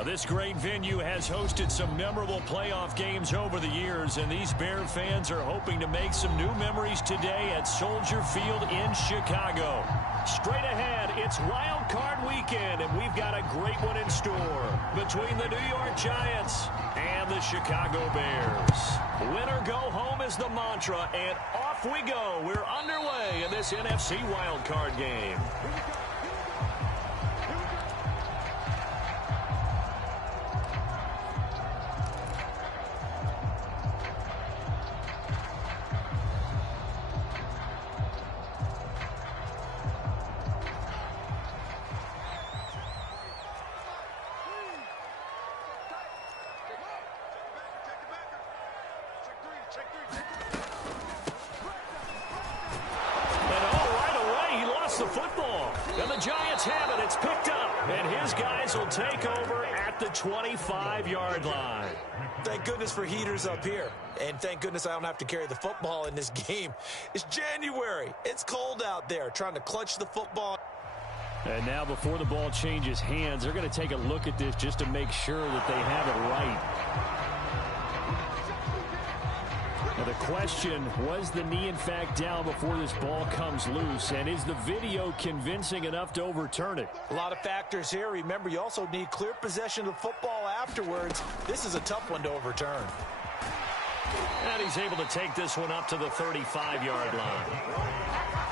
Now, this great venue has hosted some memorable playoff games over the years, and these Bear fans are hoping to make some new memories today at Soldier Field in Chicago. Straight ahead, it's Wildcard weekend, and we've got a great one in store between the New York Giants and the Chicago Bears. Win or go home is the mantra, and off we go. We're underway in this NFC Wildcard game. The football, and the Giants have it. It's picked up, and his guys will take over at the 25-yard line. Thank goodness for heaters up here, and thank goodness I don't have to carry the football in this game. It's January. It's cold out there, trying to clutch the football. And now before the ball changes hands, they're going to take a look at this just to make sure that they have it right. Now the question, was the knee in fact down before this ball comes loose? And is the video convincing enough to overturn it? A lot of factors here. Remember, you also need clear possession of the football afterwards. This is a tough one to overturn. And he's able to take this one up to the 35-yard line.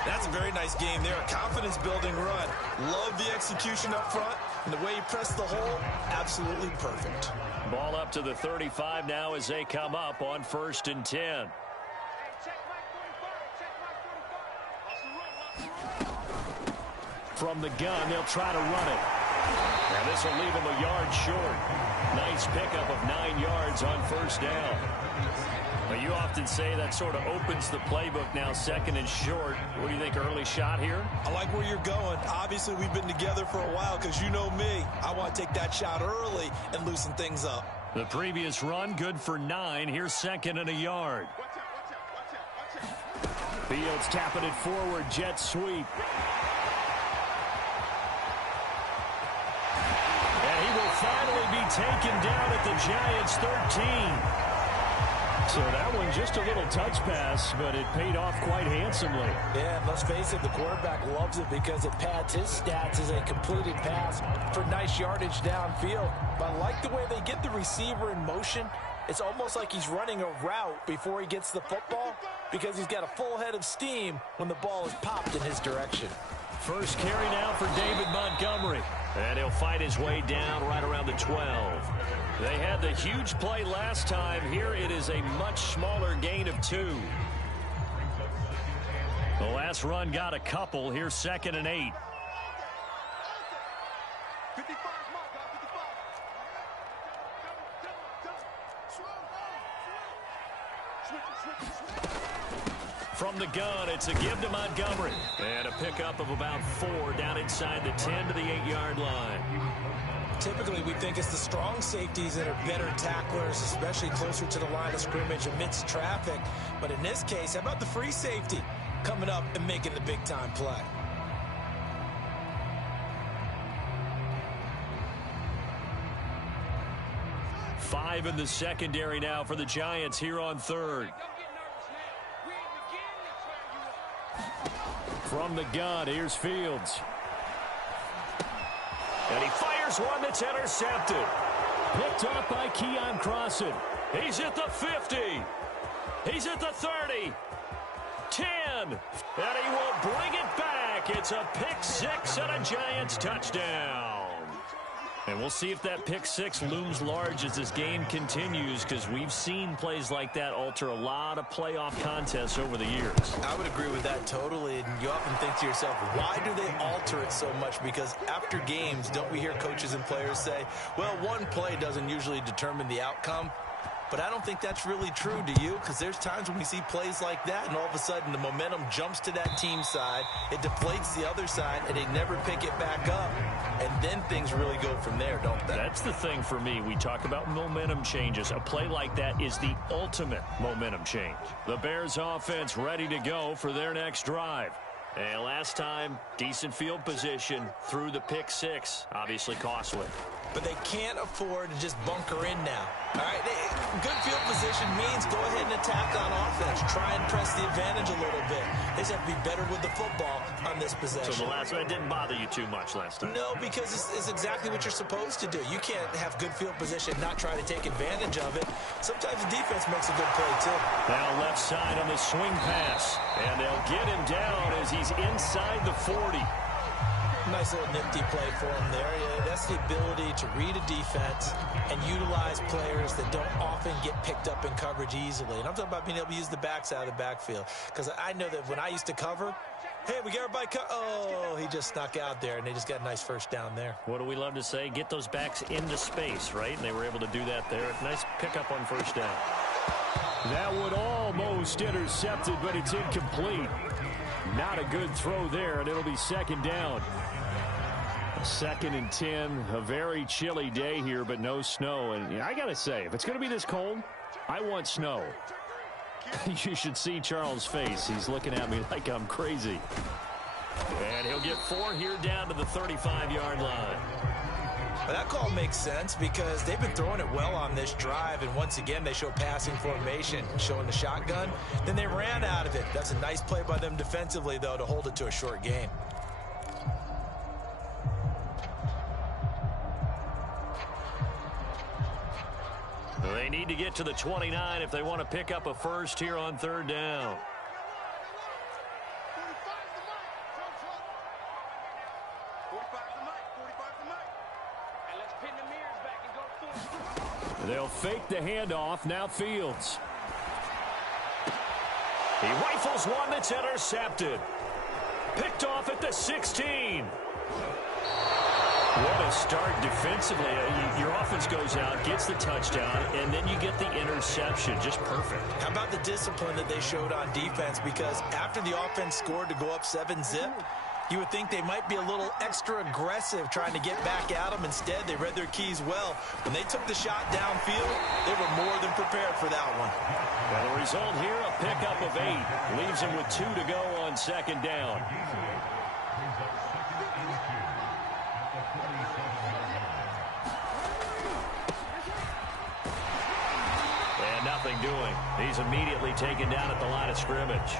That's a very nice game there. A confidence-building run. Love the execution up front. And the way he pressed the hole, absolutely perfect. Ball up to the 35 now as they come up on 1st and 10. From the gun, they'll try to run it. And this will leave them a yard short. Nice pickup of 9 yards on 1st down. Well, you often say that sort of opens the playbook now, 2nd and short. What do you think, early shot here? I like where you're going. Obviously, we've been together for a while because you know me. I want to take that shot early and loosen things up. The previous run, good for 9. Here's 2nd and a yard. Fields tapping it forward, jet sweep. And he will finally be taken down at the Giants' 13. So that one just a little touch pass, but it paid off quite handsomely. Yeah, and let's face it, the quarterback loves it because it pads his stats as a completed pass for nice yardage downfield. But I like the way they get the receiver in motion. It's almost like he's running a route before he gets the football because he's got a full head of steam when the ball is popped in his direction. First carry now for David Montgomery. And he'll fight his way down right around the 12. They had the huge play last time. Here it is a much smaller gain of 2. The last run got a couple. Here's 2nd and 8. From the gun, it's a give to Montgomery. And a pickup of about 4 down inside the 10 to the 8-yard line. Typically, we think it's the strong safeties that are better tacklers, especially closer to the line of scrimmage amidst traffic. But in this case, how about the free safety coming up and making the big-time play? Five in the secondary now for the Giants here on 3rd. From the gun, here's Fields. And he fires one that's intercepted. Picked up by Keon Crossan. He's at the 50. He's at the 30. 10. And he will bring it back. It's a pick 6 and a Giants touchdown. And we'll see if that pick 6 looms large as this game continues, because we've seen plays like that alter a lot of playoff contests over the years. I would agree with that totally. And you often think to yourself, why do they alter it so much? Because after games, don't we hear coaches and players say, well, one play doesn't usually determine the outcome? But I don't think that's really true, do you? Because there's times when we see plays like that, and all of a sudden the momentum jumps to that team side, it deflates the other side, and they never pick it back up. And then things really go from there, don't they? That's the thing for me. We talk about momentum changes. A play like that is the ultimate momentum change. The Bears offense ready to go for their next drive. And last time, decent field position through the pick 6. Obviously costly. but they can't afford to just bunker in now. All right, good field position means go ahead and attack on offense. Try and press the advantage a little bit. They just have to be better with the football on this possession. So the last one didn't bother you too much last time? No, because it's exactly what you're supposed to do. You can't have good field position, not try to take advantage of it. Sometimes the defense makes a good play, too. Now left side on the swing pass, and they'll get him down as he's inside the 40. Nice little nifty play for him there. Yeah, that's the ability to read a defense and utilize players that don't often get picked up in coverage easily. And I'm talking about being able to use the backs out of the backfield. Because I know that when I used to cover, hey, we got everybody oh, he just snuck out there, and they just got a nice first down there. What do we love to say? Get those backs into space, right? And they were able to do that there. Nice pickup on first down. That would almost intercepted, but it's incomplete. Not a good throw there, and it'll be second down. 2nd and 10, a very chilly day here, but no snow. And I got to say, if it's going to be this cold, I want snow. You should see Charles' face. He's looking at me like I'm crazy. And he'll get 4 here down to the 35-yard line. Well, that call makes sense because they've been throwing it well on this drive, and once again they show passing formation, showing the shotgun. Then they ran out of it. That's a nice play by them defensively, though, to hold it to a short gain. They need to get to the 29 if they want to pick up a first here on 3rd down. They'll fake the handoff. Now Fields. He rifles one that's intercepted. Picked off at the 16. What a start defensively. Your offense goes out, gets the touchdown, and then you get the interception. Just perfect. How about the discipline that they showed on defense? Because after the offense scored to go up 7-zip, you would think they might be a little extra aggressive trying to get back at them. Instead, they read their keys well. When they took the shot downfield, they were more than prepared for that one. Well, the result here, a pickup of 8. Leaves them with 2 to go on 2nd down. And nothing doing. He's immediately taken down at the line of scrimmage.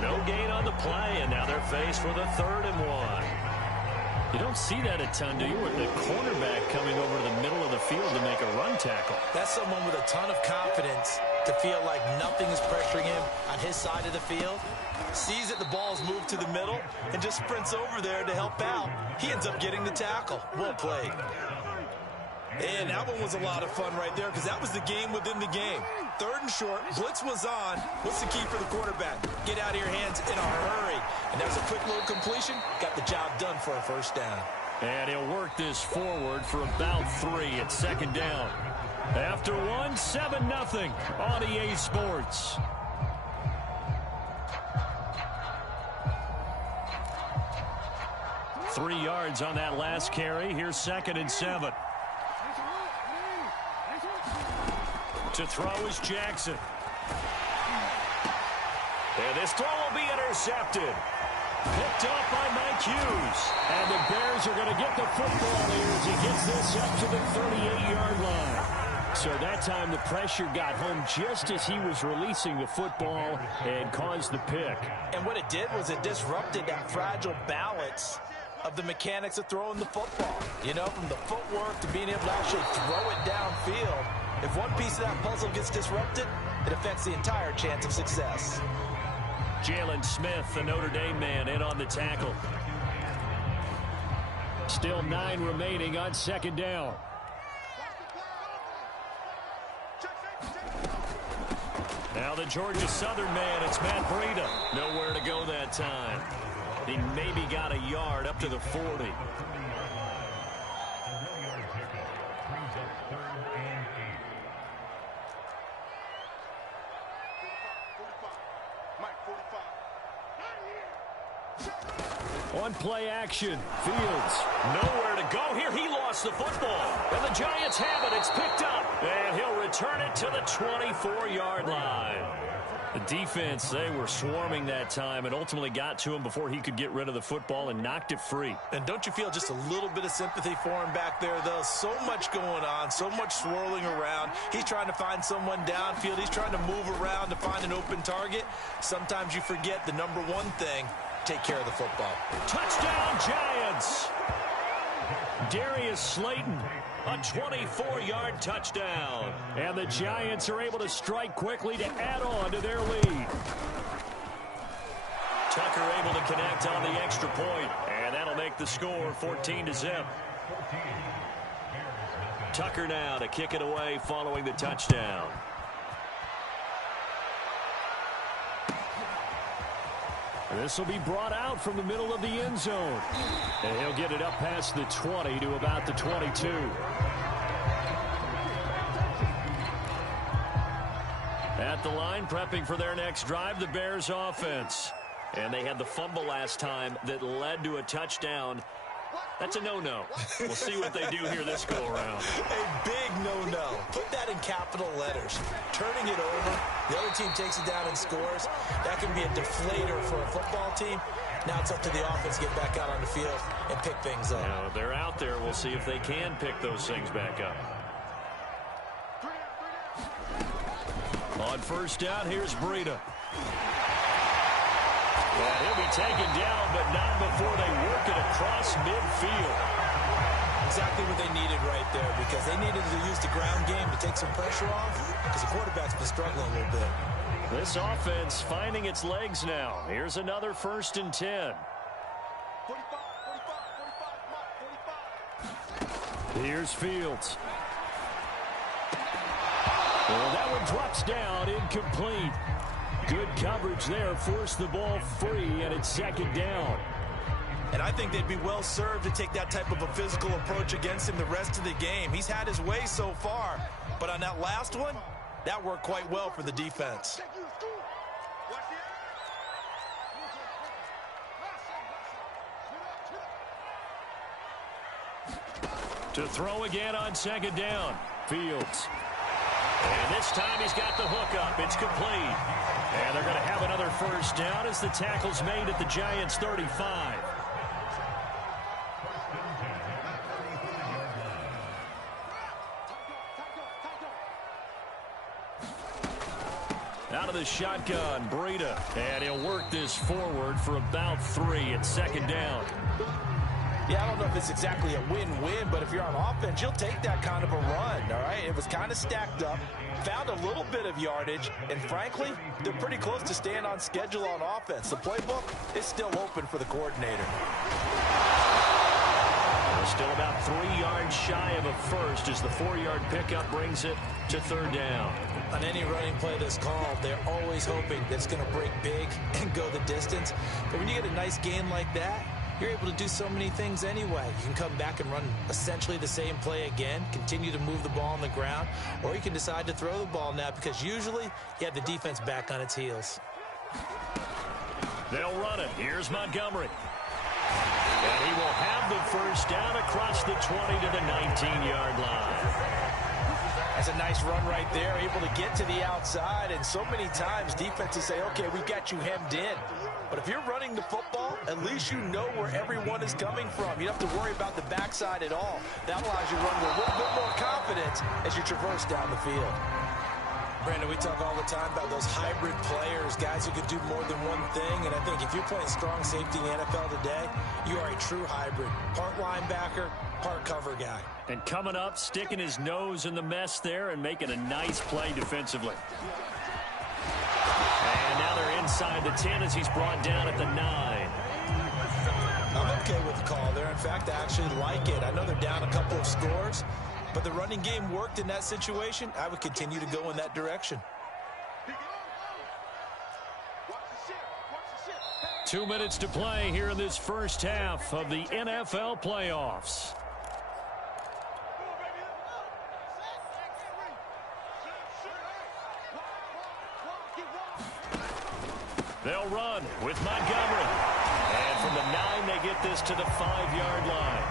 No gain on the play, and now they're faced with a 3rd and 1. You don't see that a ton, do you? With the cornerback coming over to the middle of the field to make a run tackle. That's someone with a ton of confidence to feel like nothing is pressuring him on his side of the field. Sees that the ball's moved to the middle and just sprints over there to help out. He ends up getting the tackle. Well played. And that one was a lot of fun right there because that was the game within the game. 3rd and short, blitz was on. What's the key for the quarterback? Get out of your hands in a hurry. And that was a quick little completion. Got the job done for a first down. And he'll work this forward for about 3 at 2nd down. After 1, 7-0 on EA Sports. Three yards on that last carry. Here's 2nd and 7. To throw is Jackson. And this throw will be intercepted. Picked up by Mike Hughes. And the Bears are going to get the football here as he gets this up to the 38-yard line. So that time the pressure got home just as he was releasing the football and caused the pick. And what it did was it disrupted that fragile balance of the mechanics of throwing the football. You know, from the footwork to being able to actually throw it downfield. If one piece of that puzzle gets disrupted, it affects the entire chance of success. Jalen Smith, the Notre Dame man, in on the tackle. Still 9 remaining on 2nd down. Now the Georgia Southern man, it's Matt Breida. Nowhere to go that time. He maybe got a yard up to the 40. On play action, Fields nowhere to go here. He lost the football, and the Giants have it. It's picked up, and he'll return it to the 24-yard line. The defense, they were swarming that time and ultimately got to him before he could get rid of the football and knocked it free. And don't you feel just a little bit of sympathy for him back there, though? So much going on, so much swirling around. He's trying to find someone downfield. He's trying to move around to find an open target. Sometimes you forget the number one thing, take care of the football. Touchdown, Giants! Darius Slayton, a 24-yard touchdown. And the Giants are able to strike quickly to add on to their lead. Tucker able to connect on the extra point, and that'll make the score 14-0. Tucker now to kick it away following the touchdown. This will be brought out from the middle of the end zone. And he'll get it up past the 20 to about the 22. At the line, prepping for their next drive, the Bears offense. And they had the fumble last time that led to a touchdown. That's a no-no. We'll see what they do here this go-around. A big no-no. Put that in capital letters. Turning it over, the other team takes it down and scores. That can be a deflator for a football team. Now it's up to the offense to get back out on the field and pick things up. Now, they're out there. We'll see if they can pick those things back up. On first down, here's Breida. And he'll be taken down, but not before they work it across midfield. Exactly what they needed right there, because they needed to use the ground game to take some pressure off, because the quarterback's been struggling a little bit. This offense finding its legs now. Here's another 1st and 10. Here's Fields. Well, that one drops down, incomplete. Good coverage there, forced the ball free, and it's 2nd down. And I think they'd be well served to take that type of a physical approach against him the rest of the game. He's had his way so far, but on that last one, that worked quite well for the defense. To throw again on 2nd down, Fields. And this time he's got the hook up. It's complete. And they're going to have another 1st down as the tackle's made at the Giants' 35. Out of the shotgun, Breida. And he'll work this forward for about 3 at 2nd down. Yeah, I don't know if it's exactly a win-win, but if you're on offense, you'll take that kind of a run, all right? It was kind of stacked up, found a little bit of yardage, and frankly, they're pretty close to staying on schedule on offense. The playbook is still open for the coordinator. They're still about 3 yards shy of a first as the 4-yard pickup brings it to 3rd down. On any running play that's called, they're always hoping that it's going to break big and go the distance. But when you get a nice gain like that, you're able to do so many things anyway. You can come back and run essentially the same play again, continue to move the ball on the ground, or you can decide to throw the ball now because usually you have the defense back on its heels. They'll run it. Here's Montgomery. And he will have the 1st down across the 20 to the 19-yard line. That's a nice run right there, able to get to the outside, and so many times defenses say, okay, we've got you hemmed in. But if you're running the football, at least you know where everyone is coming from. You don't have to worry about the backside at all. That allows you to run with a little bit more confidence as you traverse down the field. Brandon, we talk all the time about those hybrid players, guys who can do more than one thing. And I think if you're playing strong safety in the NFL today, you are a true hybrid. Part linebacker, part cover guy. And coming up, sticking his nose in the mess there and making a nice play defensively. And now they're inside the 10 as he's brought down at the 9. I'm okay with the call there. In fact, I actually like it. I know they're down a couple of scores, but the running game worked in that situation. I would continue to go in that direction. 2 minutes to play here in this first half of the NFL playoffs. They'll run with Montgomery. And from the 9, they get this to the 5-yard line.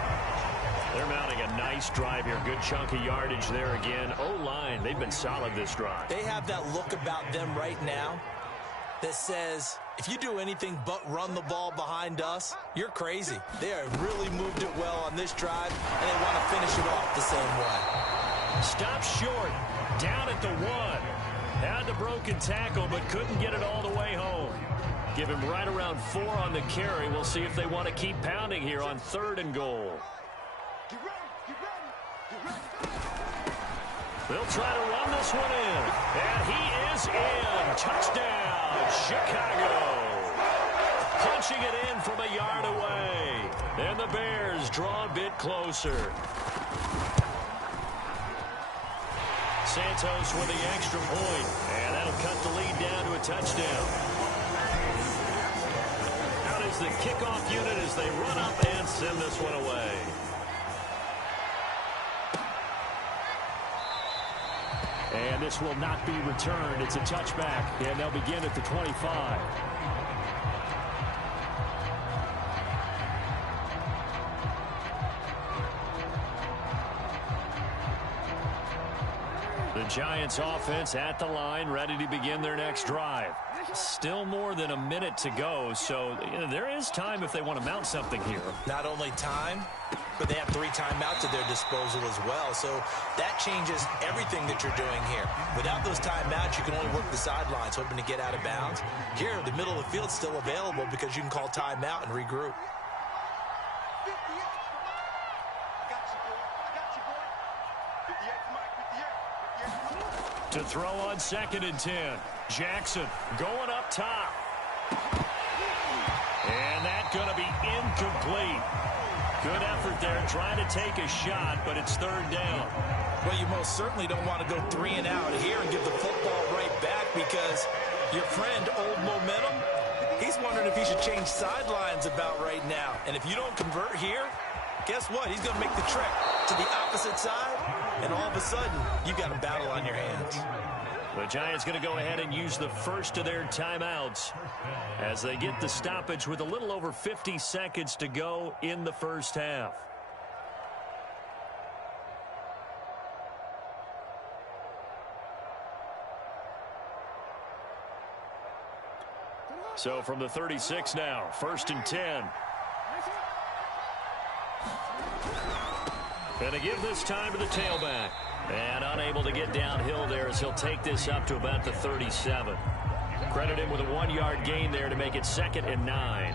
They're mounting a nice drive here. Good chunk of yardage there again. O-line, they've been solid this drive. They have that look about them right now that says, if you do anything but run the ball behind us, you're crazy. They have really moved it well on this drive, and they want to finish it off the same way. Stop short, down at the 1. Had the broken tackle, but couldn't get it all the way home. Give him right around 4 on the carry. We'll see if they want to keep pounding here on 3rd and goal. They'll try to run this one in. And he is in. Touchdown, Chicago. Punching it in from a yard away. And the Bears draw a bit closer. Santos with the extra point. And that'll cut the lead down to a touchdown. Out is the kickoff unit as they run up and send this one away. And this will not be returned. It's a touchback, and they'll begin at the 25. The Giants offense at the line, ready to begin their next drive. Still more than a minute to go, so there is time if they want to mount something here. Not only time, but they have 3 timeouts at their disposal as well. So that changes everything that you're doing here. Without those timeouts, you can only work the sidelines, hoping to get out of bounds. Here, the middle of the field's still available because you can call timeout and regroup. To throw on 2nd and 10. Jackson going up top. And that's going to be incomplete. Good effort there, trying to take a shot, but it's 3rd down. Well, you most certainly don't want to go 3 and out here and give the football right back because your friend, Old Momentum, he's wondering if he should change sidelines about right now. And if you don't convert here, guess what? He's going to make the trek to the opposite side, and all of a sudden, you've got a battle on your hands. The Giants going to go ahead and use the first of their timeouts as they get the stoppage with a little over 50 seconds to go in the first half. So from the 36 now, 1st and 10. Going to give this time to the tailback. And unable to get downhill there as he'll take this up to about the 37. Credit him with a 1-yard gain there to make it 2nd and 9.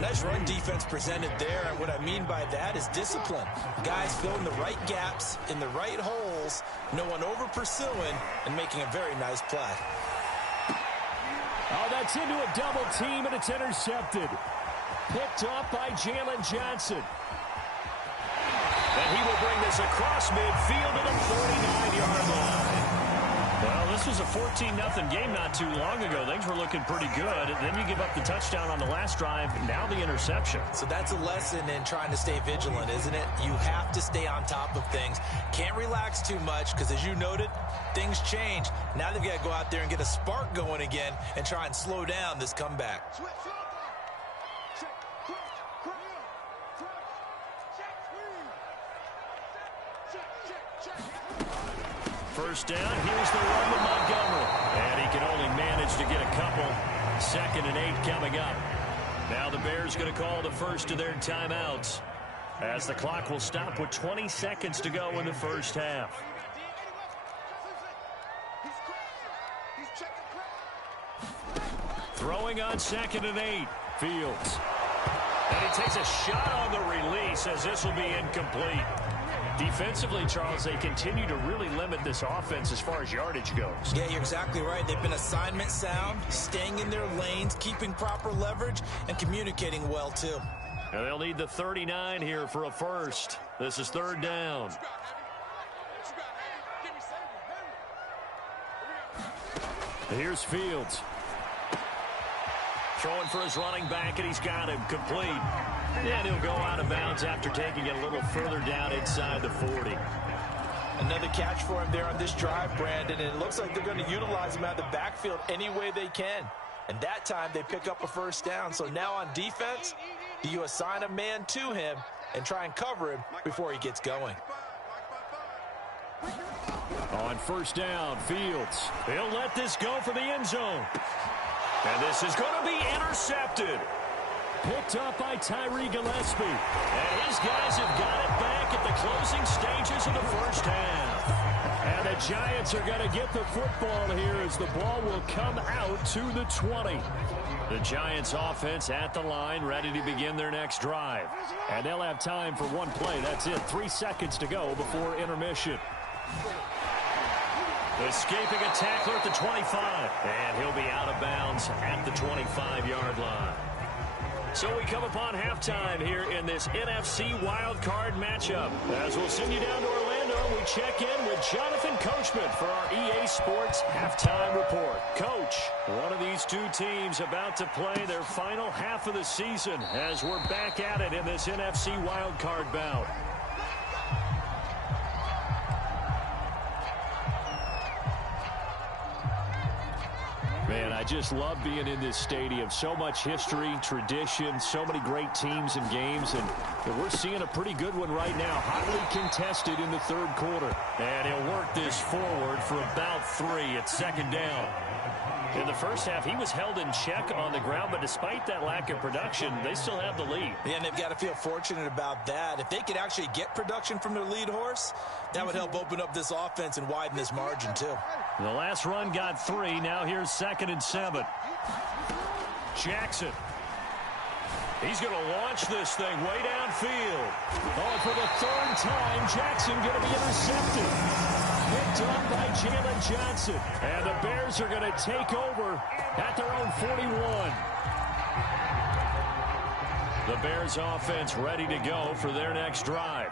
Nice run defense presented there, and what I mean by that is discipline. Guys filling the right gaps in the right holes, no one over-pursuing, and making a very nice play. Oh, that's into a double team, and it's intercepted. Picked up by Jalen Johnson. And he will bring this across midfield to the 49-yard line. Well, this was a 14-0 game not too long ago. Things were looking pretty good. And then you give up the touchdown on the last drive. Now the interception. So that's a lesson in trying to stay vigilant, isn't it? You have to stay on top of things. Can't relax too much because, as you noted, things change. Now they've got to go out there and get a spark going again and try and slow down this comeback. First down, here's the run to Montgomery. And he can only manage to get a couple. 2nd and 8 coming up. Now the Bears going to call the first of their timeouts as the clock will stop with 20 seconds to go in the first half. Throwing on 2nd and 8. Fields. And he takes a shot on the release as this will be incomplete. Defensively, Charles, they continue to really limit this offense as far as yardage goes. Yeah, you're exactly right. They've been assignment sound, staying in their lanes, keeping proper leverage, and communicating well, too. And they'll need the 39 here for a first. This is 3rd down. Here's Fields. Throwing for his running back, and he's got him complete. And he'll go out of bounds after taking it a little further down inside the 40. Another catch for him there on this drive, Brandon, and it looks like they're going to utilize him out of the backfield any way they can. And that time they pick up a first down. So now on defense, do you assign a man to him and try and cover him before he gets going? On first down, Fields. He'll let this go for the end zone. And this is going to be intercepted. Picked up by Tyree Gillespie. And his guys have got it back at the closing stages of the first half. And the Giants are going to get the football here as the ball will come out to the 20. The Giants offense at the line, ready to begin their next drive. And they'll have time for one play. That's it. 3 seconds to go before intermission. Escaping a tackler at the 25. And he'll be out of bounds at the 25-yard line. So we come upon halftime here in this NFC Wildcard matchup. As we'll send you down to Orlando, we check in with Jonathan Coachman for our EA Sports Halftime Report. Coach, one of these two teams about to play their final half of the season as we're back at it in this NFC Wildcard bout. Man, I just love being in this stadium. So much history, tradition, so many great teams and games. And we're seeing a pretty good one right now. Hotly contested in the third quarter. And he'll work this forward for about 3. It's second down. In the first half, he was held in check on the ground, but despite that lack of production, they still have the lead. Yeah, and they've got to feel fortunate about that. If they could actually get production from their lead horse, that would help open up this offense and widen this margin, too. The last run got 3. Now here's 2nd and 7. Jackson. He's going to launch this thing way downfield. Oh, for the 3rd time, Jackson going to be intercepted. Picked up by Jalen Johnson. And the Bears are going to take over at their own 41. The Bears offense ready to go for their next drive.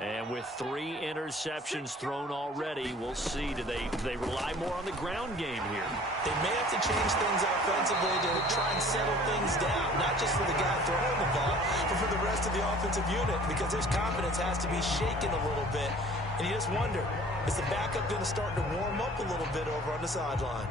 And with 3 interceptions thrown already, we'll see. Do they rely more on the ground game here? They may have to change things offensively to try and settle things down, not just for the guy throwing the ball, but for the rest of the offensive unit, because his confidence has to be shaken a little bit. And you just wonder, is the backup going to start to warm up a little bit over on the sideline?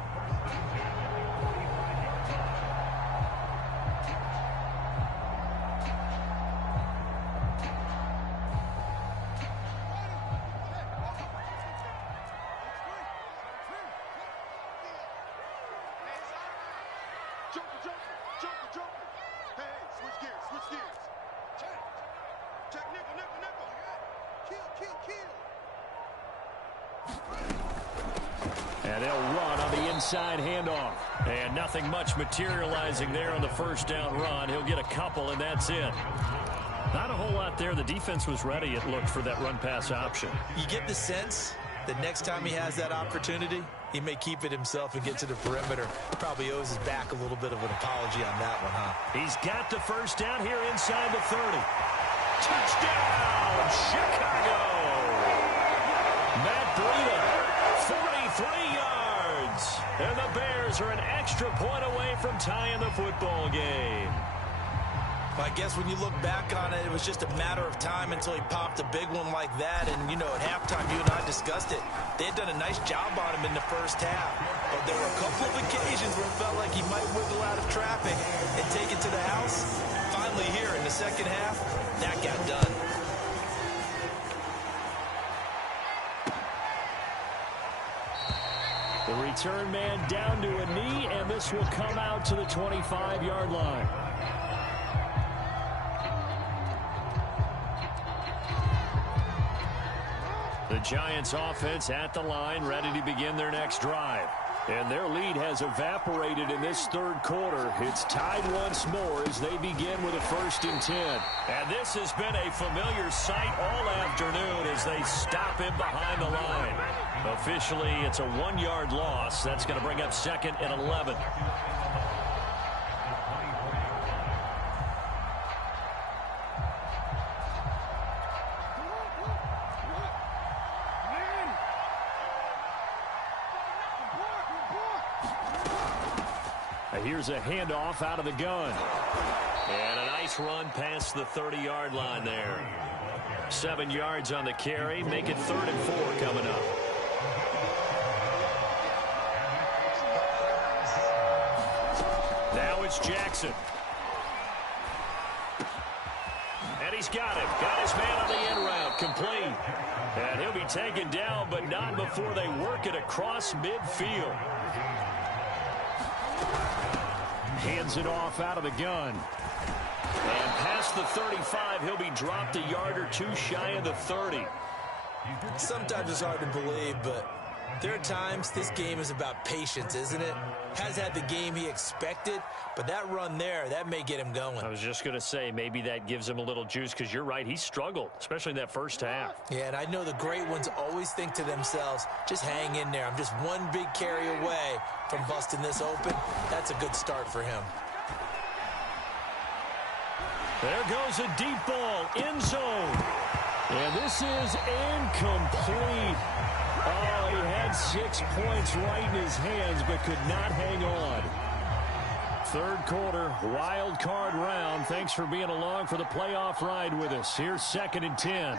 And they'll run on the inside handoff. And nothing much materializing there on the first down run. He'll get a couple, and that's it. Not a whole lot there. The defense was ready, it looked, for that run-pass option. You get the sense that next time he has that opportunity, he may keep it himself and get to the perimeter. Probably owes his back a little bit of an apology on that one, huh? He's got the first down here inside the 30. Touchdown, Chicago! Matt Breida, 43 yards. And the Bears are an extra point away from tying the football game. I guess when you look back on it, it was just a matter of time until he popped a big one like that. And, you know, at halftime, you and I discussed it. They had done a nice job on him in the first half. But there were a couple of occasions where it felt like he might wiggle out of traffic and take it to the house. Finally here in the second half, that got done. The return man down to a knee, and this will come out to the 25-yard line. The Giants offense at the line, ready to begin their next drive. And their lead has evaporated in this third quarter. It's tied once more as they begin with a 1st and 10. And this has been a familiar sight all afternoon as they stop him behind the line. Officially, it's a 1-yard loss. That's going to bring up 2nd and 11. Here's a handoff out of the gun. And a nice run past the 30-yard line there. 7 yards on the carry. Make it 3rd and 4 coming up. Now it's Jackson. And he's got it. Got his man on the end route. Complete. And he'll be taken down, but not before they work it across midfield. Hands it off out of the gun. And past the 35, he'll be dropped a yard or two shy of the 30. Sometimes it's hard to believe, but there are times this game is about patience, isn't it? Has had the game he expected, but that run there, that may get him going. I was just going to say, maybe that gives him a little juice, because you're right, he struggled, especially in that first half. Yeah, and I know the great ones always think to themselves, just hang in there. I'm just one big carry away from busting this open. That's a good start for him. There goes a deep ball, end zone. And this is incomplete. Oh, he had 6 points right in his hands, but could not hang on. Third quarter, wild card round. Thanks for being along for the playoff ride with us. Here's 2nd and 10.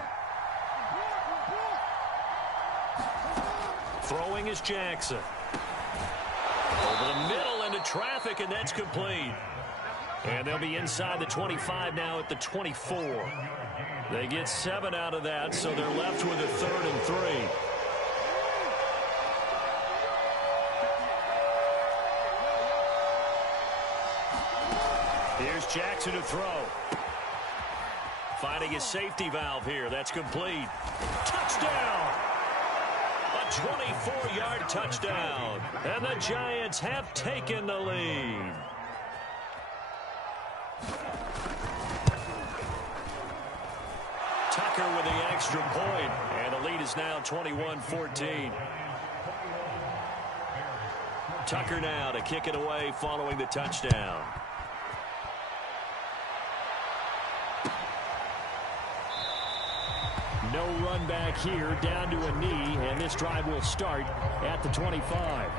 Throwing is Jackson. Over the middle into traffic, and that's complete. And they'll be inside the 25 now at the 24. They get 7 out of that, so they're left with a 3rd and 3. Here's Jackson to throw. Finding his safety valve here. That's complete. Touchdown! A 24-yard touchdown. And the Giants have taken the lead. Tucker with the extra point, and the lead is now 21-14. Tucker now to kick it away following the touchdown. No run back here, down to a knee, and this drive will start at the 25.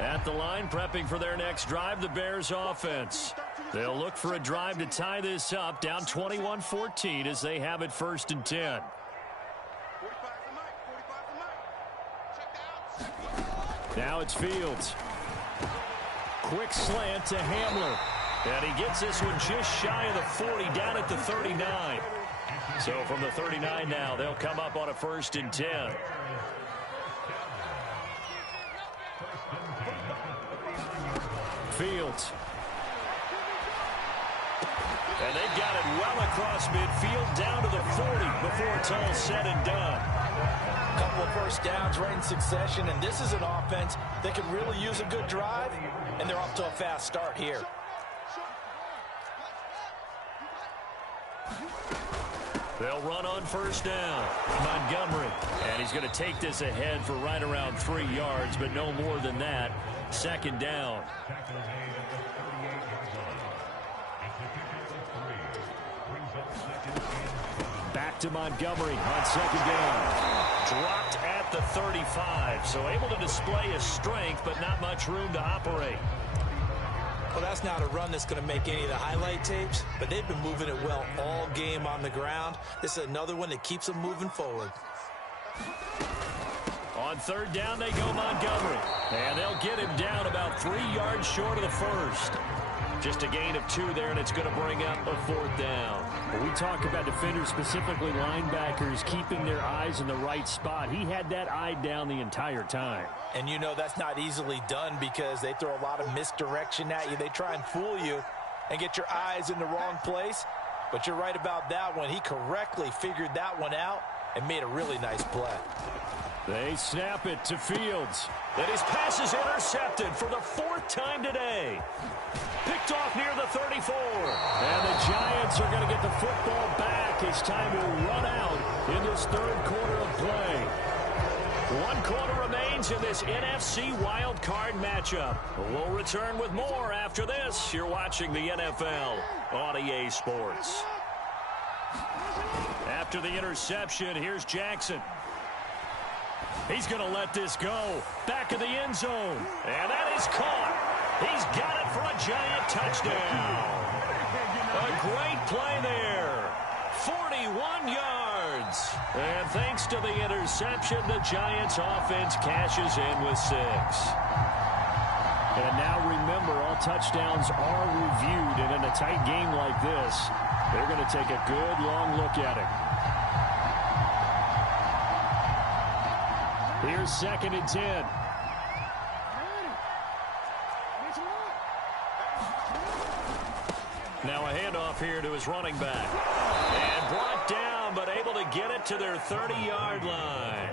At the line, prepping for their next drive, the Bears offense. They'll look for a drive to tie this up, down 21-14 as they have it 1st and 10. Now it's Fields. Quick slant to Hamler. And he gets this one just shy of the 40, down at the 39. So from the 39 now, they'll come up on a 1st and 10. Fields. And they've got it well across midfield, down to the 40 before it's all said and done. A couple of first downs right in succession, and this is an offense that can really use a good drive, and they're off to a fast start here. They'll run on 1st down. Montgomery. And he's going to take this ahead for right around 3 yards, but no more than that. 2nd down. Back to Montgomery on 2nd down. Dropped at the 35, so able to display his strength, but not much room to operate. Well, that's not a run that's going to make any of the highlight tapes, but they've been moving it well all game on the ground. This is another one that keeps them moving forward. On 3rd down, they go Montgomery. And they'll get him down about 3 yards short of the 1st. Just a gain of 2 there, and it's going to bring up a 4th down. When we talk about defenders, specifically linebackers, keeping their eyes in the right spot. He had that eye down the entire time. And you know that's not easily done because they throw a lot of misdirection at you. They try and fool you and get your eyes in the wrong place. But you're right about that one. He correctly figured that one out and made a really nice play. They snap it to Fields. And his pass is intercepted for the 4th time today. Picked off near the 34. And the Giants are going to get the football back as time will run out in this 3rd quarter of play. 1 quarter remains in this NFC wildcard matchup. We'll return with more after this. You're watching the NFL on EA Sports. After the interception, here's Jackson. He's going to let this go. Back of the end zone. And that is caught. He's got it for a Giant touchdown. A great play there. 41 yards. And thanks to the interception, the Giants offense cashes in with 6. And now remember, all touchdowns are reviewed. And in a tight game like this, they're going to take a good long look at it. Here's 2nd and 10. Now a handoff here to his running back. And brought down, but able to get it to their 30-yard line.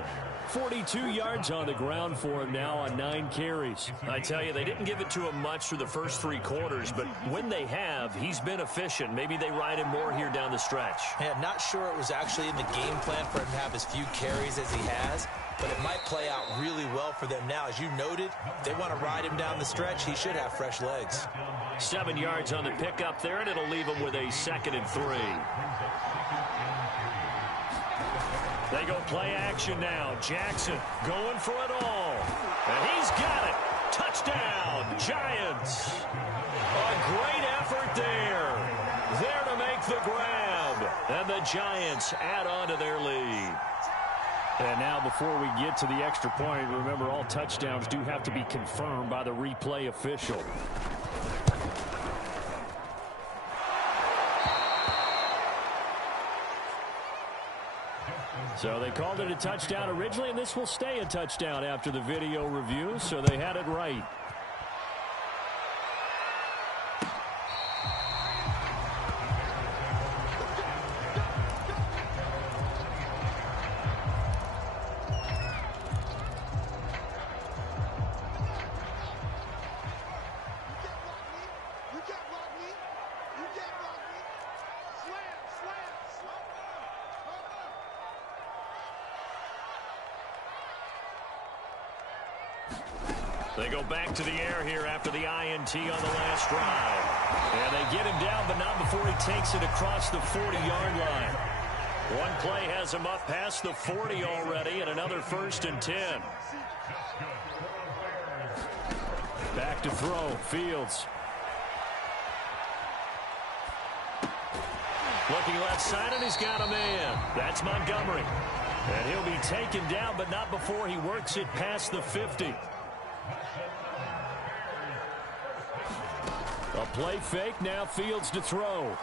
42 yards on the ground for him now on 9 carries. I tell you, they didn't give it to him much through the first 3 quarters, but when they have, he's been efficient. Maybe they ride him more here down the stretch. Yeah, I'm not sure it was actually in the game plan for him to have as few carries as he has, but it might play out really well for them now. As you noted, if they want to ride him down the stretch, he should have fresh legs. 7 yards on the pickup there, and it'll leave him with a 2nd and 3. They go play action now. Jackson going for it all. And he's got it. Touchdown, Giants. A great effort there. There to make the grab. And the Giants add on to their lead. And now before we get to the extra point, remember all touchdowns do have to be confirmed by the replay official. So they called it a touchdown originally, and this will stay a touchdown after the video review, so they had it right. They go back to the air here after the INT on the last drive. And they get him down, but not before he takes it across the 40-yard line. One play has him up past the 40 already, and another 1st and 10. Back to throw, Fields. Looking left side, and he's got a man. That's Montgomery. And he'll be taken down, but not before he works it past the 50. A play fake, now Fields to throw.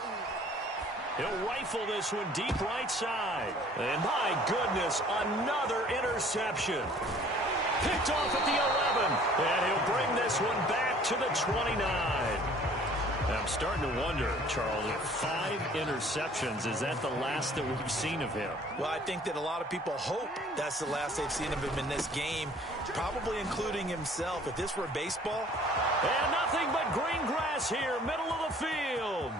He'll rifle this one deep right side. And my goodness, another interception. Picked off at the 11. And he'll bring this one back to the 29. I'm starting to wonder, Charles, 5 interceptions, is that the last that we've seen of him? Well, I think that a lot of people hope that's the last they've seen of him in this game, probably including himself. If this were baseball. And nothing but green grass here, middle of the field.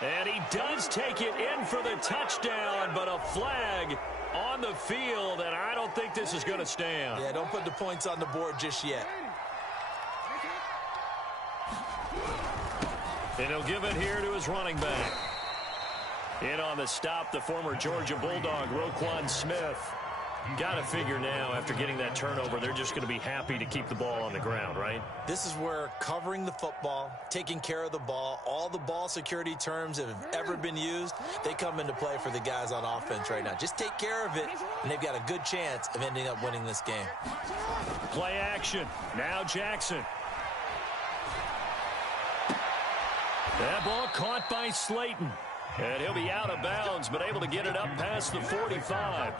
And he does take it in for the touchdown, but a flag on the field, and I don't think this is going to stand. Yeah, don't put the points on the board just yet. And he'll give it here to his running back. In on the stop, the former Georgia Bulldog, Roquan Smith. Got to figure now, after getting that turnover, they're just going to be happy to keep the ball on the ground, right? This is where covering the football, taking care of the ball, all the ball security terms that have ever been used, they come into play for the guys on offense right now. Just take care of it, and they've got a good chance of ending up winning this game. Play action. Now Jackson. That ball caught by Slayton. And he'll be out of bounds, but able to get it up past the 45.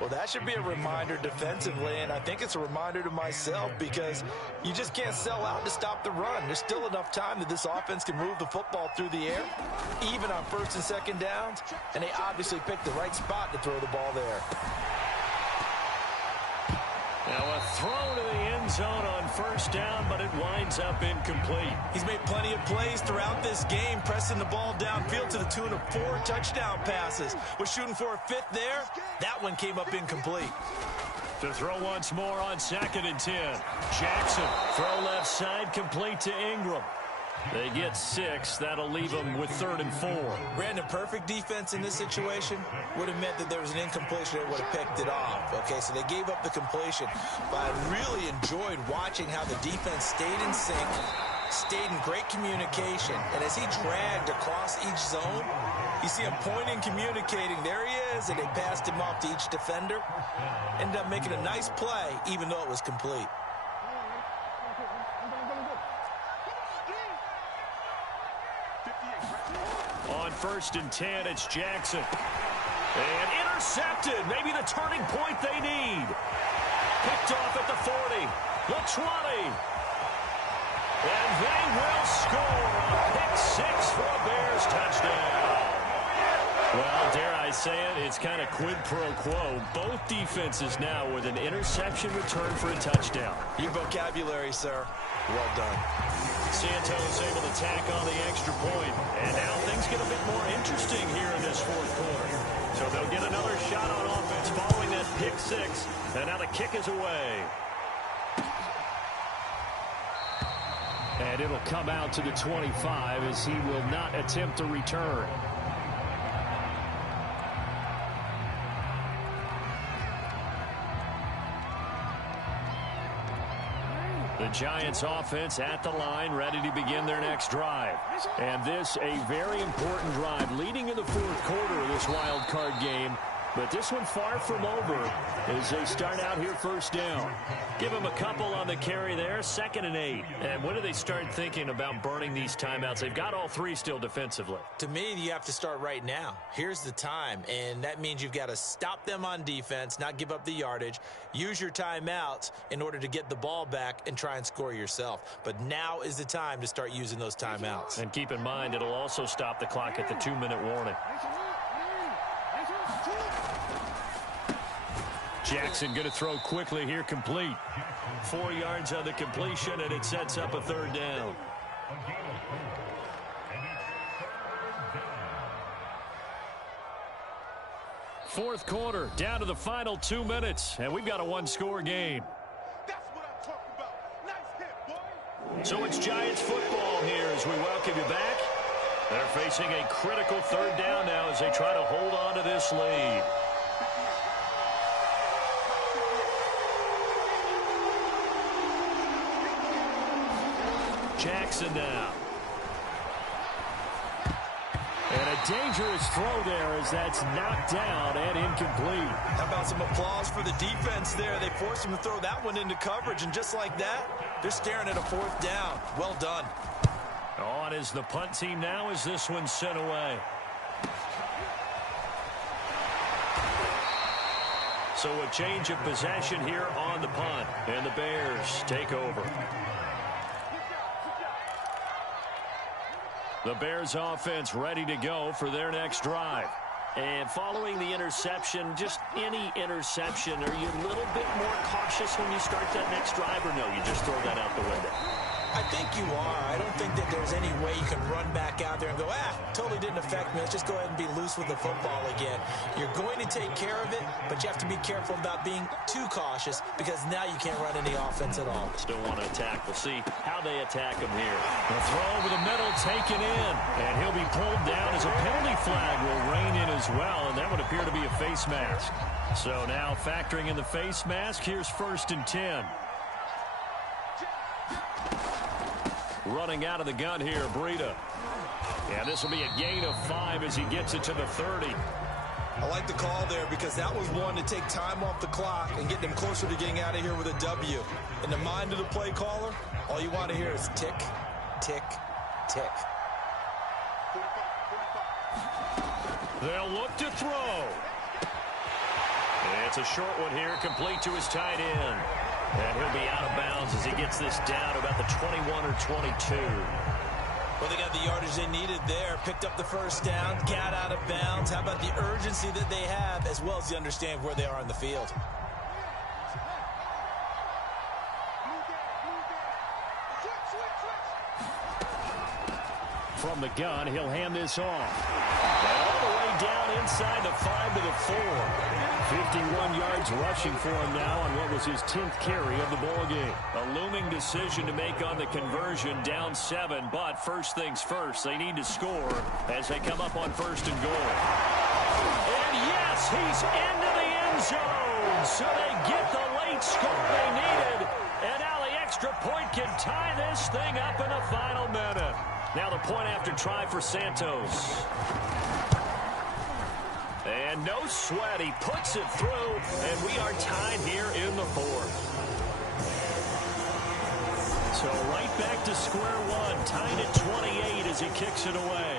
Well, that should be a reminder defensively, and I think it's a reminder to myself because you just can't sell out to stop the run. There's still enough time that this offense can move the football through the air, even on 1st and 2nd downs, and they obviously picked the right spot to throw the ball there. Now a throw to the end zone on 1st down, but it winds up incomplete. He's made plenty of plays throughout this game, pressing the ball downfield to the tune of 4 touchdown passes. Was shooting for a 5th there. That one came up incomplete. To throw once more on 2nd and 10. Jackson, throw left side, complete to Ingram. They get 6. That'll leave them with 3rd and 4. Brandon, perfect defense in this situation would have meant that there was an incompletion. They would have picked it off. Okay, so they gave up the completion. But I really enjoyed watching how the defense stayed in sync, stayed in great communication. And as he dragged across each zone, you see him pointing, communicating. There he is, and they passed him off to each defender. Ended up making a nice play, even though it was complete. On 1st and 10, it's Jackson. And intercepted. Maybe the turning point they need. Picked off at the 40. The 20. And they will score a pick six for a Bears touchdown. Well, dare I say it, it's kind of quid pro quo. Both defenses now with an interception return for a touchdown. Your vocabulary, sir. Well done. Santos able to tack on the extra point. And now things get a bit more interesting here in this fourth quarter. So they'll get another shot on offense following that pick six. And now the kick is away. And it'll come out to the 25 as he will not attempt to return. The Giants offense at the line, ready to begin their next drive. And this a very important drive leading in the fourth quarter of this wild card game. But this one far from over as they start out here first down. Give them a couple on the carry there, 2nd and 8. And when do they start thinking about burning these timeouts? They've got all three still defensively. To me, you have to start right now. Here's the time, and that means you've got to stop them on defense, not give up the yardage, use your timeouts in order to get the ball back and try and score yourself. But now is the time to start using those timeouts. And keep in mind, it'll also stop the clock at the 2-minute warning. Jackson going to throw quickly here, complete. 4 yards on the completion, and it sets up a 3rd down. Fourth quarter, down to the final 2 minutes, and we've got a one-score game. That's what I'm talking about. Nice hit, boy. So it's Giants football here as we welcome you back. They're facing a critical 3rd down now as they try to hold on to this lead. Jackson now. And a dangerous throw there as that's knocked down and incomplete. How about some applause for the defense there? They forced him to throw that one into coverage, and just like that, they're staring at a 4th down. Well done. On is the punt team now as this one's sent away. So a change of possession here on the punt, and the Bears take over. The Bears offense ready to go for their next drive. And following the interception, just any interception, are you a little bit more cautious when you start that next drive, or no, you just throw that out the window? I think you are. I don't think that there's any way you can run back out there and go, totally didn't affect me. Let's just go ahead and be loose with the football again. You're going to take care of it, but you have to be careful about being too cautious because now you can't run any offense at all. Still want to attack. We'll see how they attack him here. The throw over the middle taken in, and he'll be pulled down as a penalty flag will rein in as well, and that would appear to be a face mask. So now factoring in the face mask, here's 1st and 10. Running out of the gun here, Breida. Yeah, this will be a gain of 5 as he gets it to the 30. I like the call there because that was one to take time off the clock and get them closer to getting out of here with a W. In the mind of the play caller, all you want to hear is tick, tick, tick. They'll look to throw. It's a short one here, complete to his tight end. And he'll be out of bounds as he gets this down about the 21 or 22. Well, they got the yardage they needed there, picked up the 1st down, got out of bounds. How about the urgency that they have as well as they understand where they are on the field? From the gun, he'll hand this off. And all the way down inside the 5 to the 4. 51 yards rushing for him now on what was his 10th carry of the ball game. A looming decision to make on the conversion, down 7, but first things first, they need to score as they come up on 1st and goal. And yes, he's into the end zone, so they get the late score they needed, and now the extra point can tie this thing up in the final minute. Now the point after try for Santos. And no sweat, he puts it through, and we are tied here in the 4th. So right back to square one, tied at 28 as he kicks it away.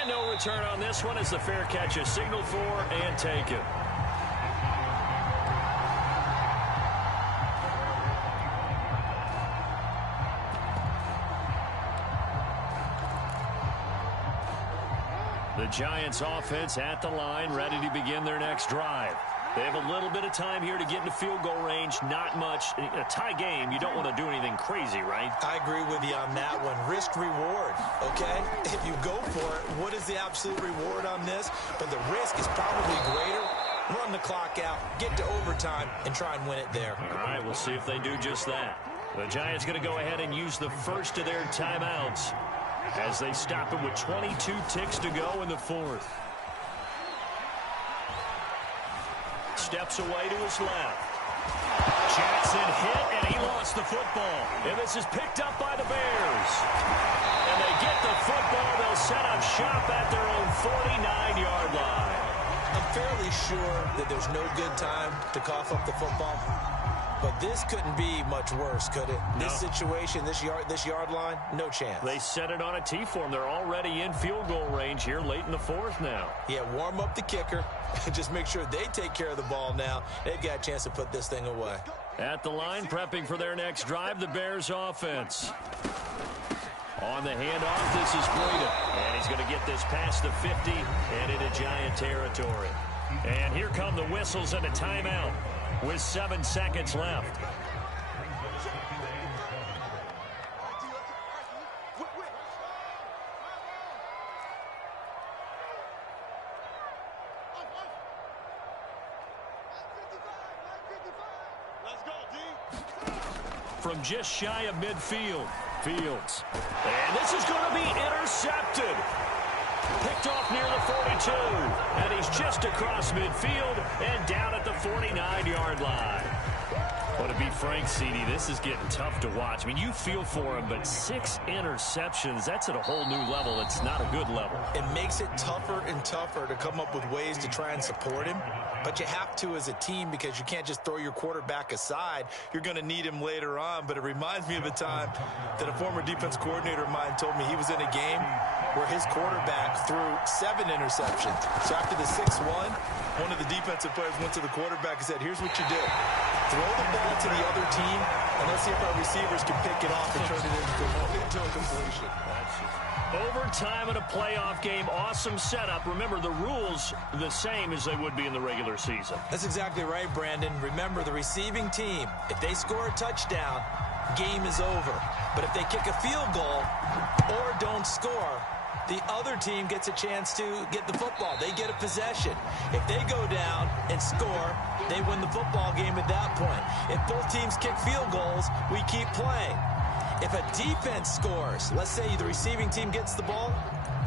And no return on this one as the fair catch is signaled for and taken. The Giants offense at the line, ready to begin their next drive. They have a little bit of time here to get into field goal range. Not much. In a tie game, you don't want to do anything crazy, right? I agree with you on that one. Risk reward, okay? If you go for it, what is the absolute reward on this? But the risk is probably greater. Run the clock out, get to overtime, and try and win it there. All right, we'll see if they do just that. The Giants going to go ahead and use the first of their timeouts as they stop it with 22 ticks to go in the fourth. Steps away to his left. Jackson hit, and he lost the football. And this is picked up by the Bears. And they get the football. They'll set up shop at their own 49-yard line. I'm fairly sure that there's no good time to cough up the football. But this couldn't be much worse, could it? No. This situation, this yard line, no chance. They set it on a T form. They're already in field goal range here late in the fourth now. Yeah, warm up the kicker. Just make sure they take care of the ball now. They've got a chance to put this thing away. At the line, prepping for their next drive, the Bears offense. On the handoff, this is Breida. And he's going to get this past the 50 and into Giant territory. And here come the whistles and a timeout with 7 seconds left. From just shy of midfield, Fields. And this is going to be intercepted. Picked off near the 42. And he's just across midfield and down at the 49-yard line. But to be frank, CD, this is getting tough to watch. I mean, you feel for him, but 6 interceptions, that's at a whole new level. It's not a good level. It makes it tougher and tougher to come up with ways to try and support him. But you have to as a team because you can't just throw your quarterback aside. You're going to need him later on. But it reminds me of a time that a former defense coordinator of mine told me he was in a game where his quarterback threw 7 interceptions. So after the 6-1, one of the defensive players went to the quarterback and said, here's what you do. Throw the ball to the other team, and let's see if our receivers can pick it off and turn it into a completion. Overtime in a playoff game, awesome setup. Remember, the rules the same as they would be in the regular season. That's exactly right, Brandon. Remember, the receiving team, if they score a touchdown, game is over. But if they kick a field goal or don't score, the other team gets a chance to get the football. They get a possession. If they go down and score, they win the football game at that point. If both teams kick field goals, we keep playing. If a defense scores, let's say the receiving team gets the ball,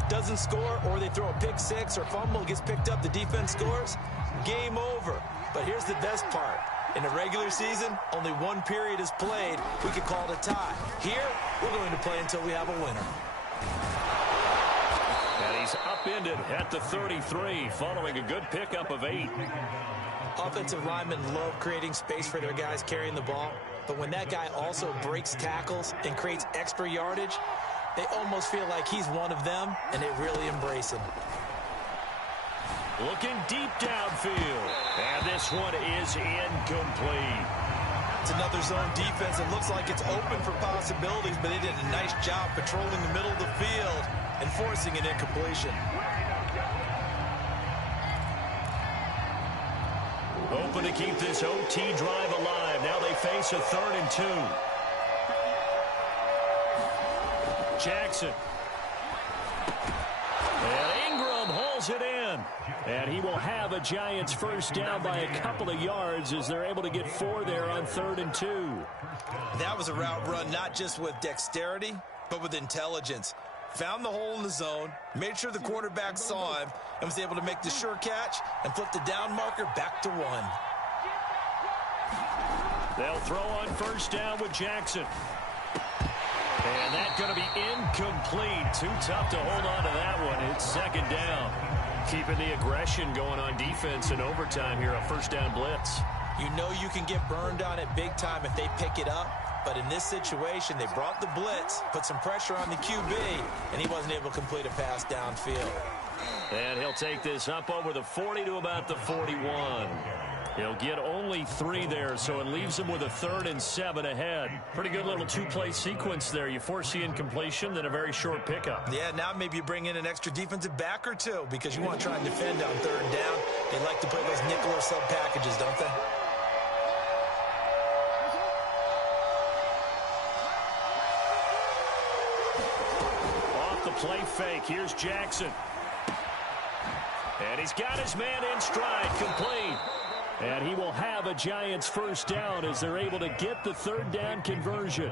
doesn't score, or they throw a pick six or fumble, gets picked up, the defense scores, game over. But here's the best part. In the regular season, only one period is played. We could call it a tie. Here, we're going to play until we have a winner. And he's upended at the 33, following a good pickup of 8. Offensive linemen love creating space for their guys carrying the ball, but when that guy also breaks tackles and creates extra yardage, they almost feel like he's one of them, and they really embrace him. Looking deep downfield, and this one is incomplete. It's another zone defense. It looks like it's open for possibilities, but they did a nice job patrolling the middle of the field and forcing an incompletion. Open to keep this OT drive alive. Now they face a 3rd and 2. Jackson. And Ingram hauls it in. And he will have a Giants first down by a couple of yards as they're able to get 4 there on 3rd and 2. That was a route run not just with dexterity, but with intelligence. Found the hole in the zone, made sure the quarterback saw him, and was able to make the sure catch and flip the down marker back to 1. They'll throw on first down with Jackson. And that's going to be incomplete. Too tough to hold on to that one. It's 2nd down. Keeping the aggression going on defense in overtime here, a first down blitz. You know you can get burned on it big time if they pick it up. But in this situation, they brought the blitz, put some pressure on the QB, and he wasn't able to complete a pass downfield. And he'll take this up over the 40 to about the 41. He'll get only 3 there, so it leaves him with a 3rd and 7 ahead. Pretty good little 2-play sequence there. You force the incompletion, then a very short pickup. Yeah, now maybe you bring in an extra defensive back or 2 because you want to try and defend on 3rd down. They like to play those nickel or sub packages, don't they? Off the play fake, here's Jackson. And he's got his man in stride, complete. And he will have a Giants first down as they're able to get the 3rd down conversion.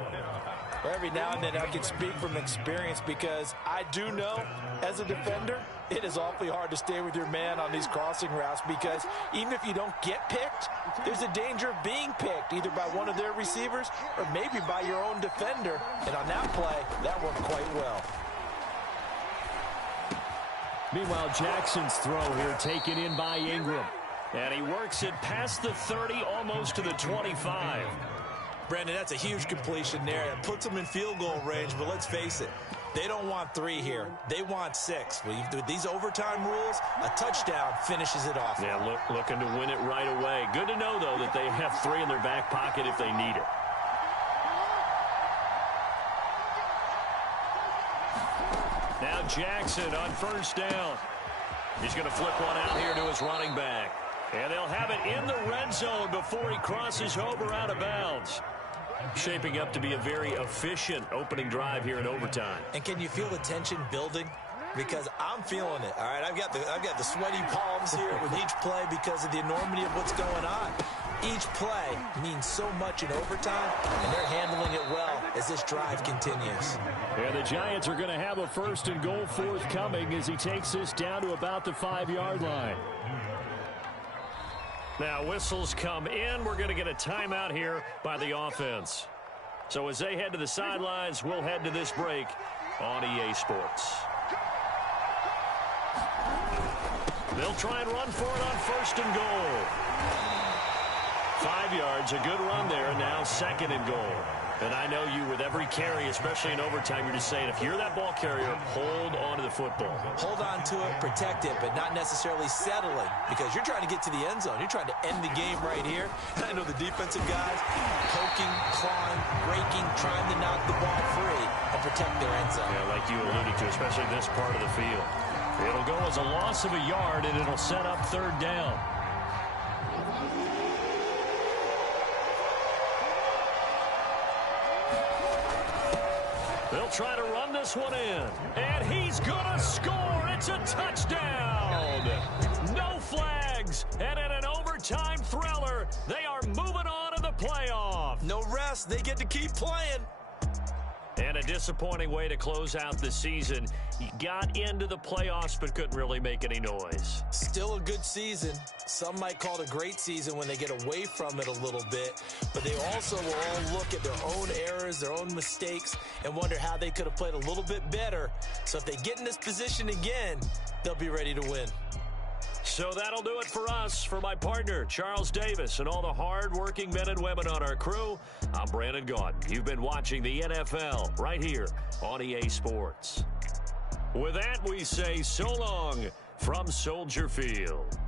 Every now and then I can speak from experience because I do know as a defender it is awfully hard to stay with your man on these crossing routes because even if you don't get picked, there's a danger of being picked either by one of their receivers or maybe by your own defender. And on that play, that worked quite well. Meanwhile, Jackson's throw here taken in by Ingram. And he works it past the 30, almost to the 25. Brandon, that's a huge completion there. It puts them in field goal range, but let's face it, they don't want 3 here. They want 6. With these overtime rules, a touchdown finishes it off. Yeah, looking to win it right away. Good to know, though, that they have 3 in their back pocket if they need it. Now Jackson on first down. He's going to flip one out here to his running back. And they'll have it in the red zone before he crosses over out of bounds. Shaping up to be a very efficient opening drive here in overtime. And can you feel the tension building? Because I'm feeling it. All right, I've got the sweaty palms here with each play because of the enormity of what's going on. Each play means so much in overtime, and they're handling it well as this drive continues. And the Giants are going to have a 1st and goal forthcoming as he takes this down to about the 5-yard line. Now whistles come in. We're going to get a timeout here by the offense. So as they head to the sidelines, we'll head to this break on EA Sports. They'll try and run for it on 1st and goal. 5 yards, a good run there. Now 2nd and goal. And I know you, with every carry, especially in overtime, you're just saying, if you're that ball carrier, hold on to the football. Hold on to it, protect it, but not necessarily settling because you're trying to get to the end zone. You're trying to end the game right here. And I know the defensive guys poking, clawing, breaking, trying to knock the ball free and protect their end zone. Yeah, like you alluded to, especially this part of the field. It'll go as a loss of a yard, and it'll set up 3rd down. They'll try to run this one in. And he's going to score. It's a touchdown. No flags. And in an overtime thriller, they are moving on to the playoff. No rest. They get to keep playing. And a disappointing way to close out the season. He got into the playoffs but couldn't really make any noise. Still a good season. Some might call it a great season when they get away from it a little bit. But they also will all look at their own errors, their own mistakes, and wonder how they could have played a little bit better. So if they get in this position again, they'll be ready to win. So that'll do it for us. For my partner, Charles Davis, and all the hard-working men and women on our crew, I'm Brandon Gaudin. You've been watching the NFL right here on EA Sports. With that, we say so long from Soldier Field.